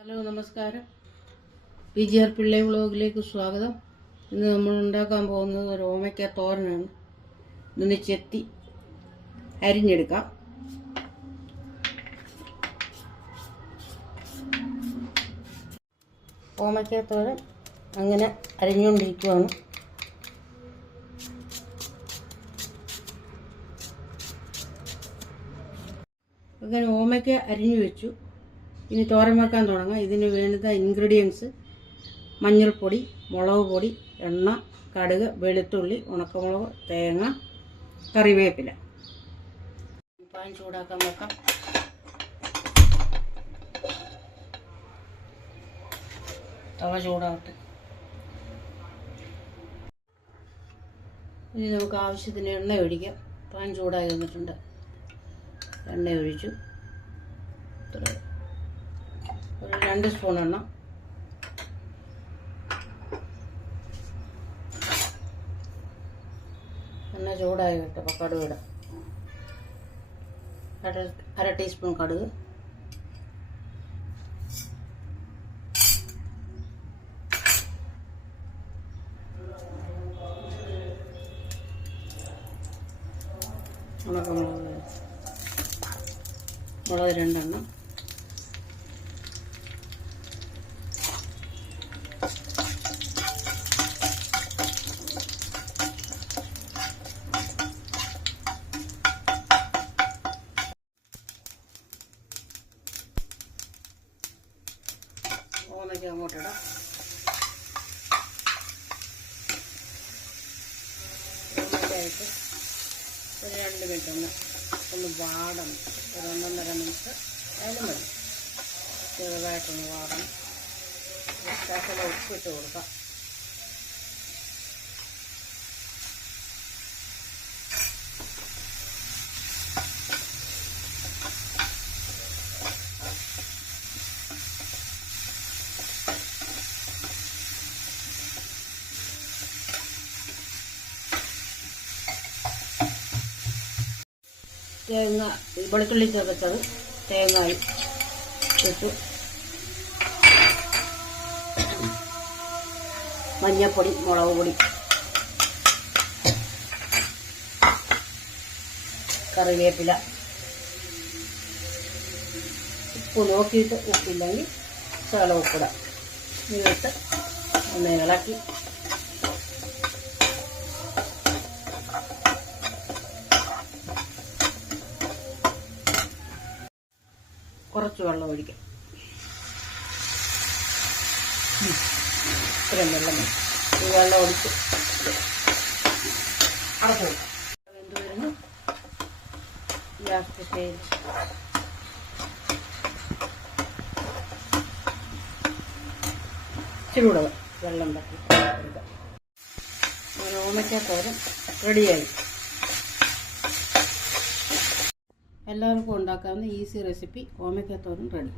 Hello നമസ്കാരം. PGR പിള്ളേ വ്ളോഗിലേക്ക് സ്വാഗതം. ഇന്ന് നമ്മൾ ഉണ്ടാക്കാൻ പോകുന്നത് ഒരു ഓമയ്ക്ക തോരനാണ്. ഇതിന് ചെത്തി അരിഞ്ഞെടുക്കാം. ഓമയ്ക്ക തോരൻ അങ്ങനെ അരിഞ്ഞുകൊണ്ടിരിക്കുകയാണ്. അങ്ങനെ ഓമയ്ക്ക അരിഞ്ഞു വെച്ചു. ഇനി തോരൻ വെക്കാൻ തുടങ്ങാം. ഇതിന് വേണ്ടുന്ന ഇൻഗ്രീഡിയൻസ്: മഞ്ഞൾപ്പൊടി, മുളക് പൊടി, എണ്ണ, കടുക്, വെളുത്തുള്ളി, ഉണക്കമുളക്, തേങ്ങ, കറിവേപ്പില. പാൻ ചൂടാക്കാൻ വെക്കാം. തവ ചൂടാകട്ടെ. ഇനി നമുക്ക് ആവശ്യത്തിന് എണ്ണ ഒഴിക്കാം. പാൻ ചൂടായി വന്നിട്ടുണ്ട്. എണ്ണ ഒഴിച്ചു. ഒരു 2 സ്പൂൺ എണ്ണ. എണ്ണ ചൂടായി കിട്ടപ്പോൾ കടുക് ഇടാം. അര ടീസ്പൂൺ കടുക്, ഉണക്കമുളക്, മുളക് 2 എണ്ണം, ഓമയ്ക്ക അങ്ങോട്ടിടാം. ഓമയ്ക്കായിട്ട് ഒരു 2 മിനിറ്റ് ഒന്ന് വാടണം. ഒരു 1.5 മിനിറ്റ് ആയാലും മതി. ചെറുതായിട്ടൊന്ന് വാടണം. ശകലം ഉപ്പിട്ട് കൊടുക്കാം. തേങ്ങ, വെളുത്തുള്ളി ചതച്ചത്, തേങ്ങായി ഇട്ടു. മഞ്ഞൾപ്പൊടി, മുളക് പൊടി, കറിവേപ്പില, ഉപ്പ് നോക്കിയിട്ട്, ഉപ്പില്ലെങ്കിൽ ശകലം ഉപ്പിടാം. ഇതിട്ട് ഒന്ന് ഇളക്കി കുറച്ച് വെള്ളം ഒഴിക്കാം. ഇത്രയും വെള്ളം മതി. ഈ വെള്ളം ഒഴിച്ച് അടച്ചു കൊടുക്കാം. വെന്ത് വരുന്നു. ലാസ്റ്റ് സ്റ്റേജ് ഇച്ചിരൂടെ വെള്ളം തട്ടി കൊടുക്കാം. അങ്ങനെ ഓമയ്ക്ക തോരൻ റെഡിയായി. എല്ലാവർക്കും ഉണ്ടാക്കാവുന്ന ഈസി റെസിപ്പി ഓമയ്ക്ക തോരൻ റെഡി.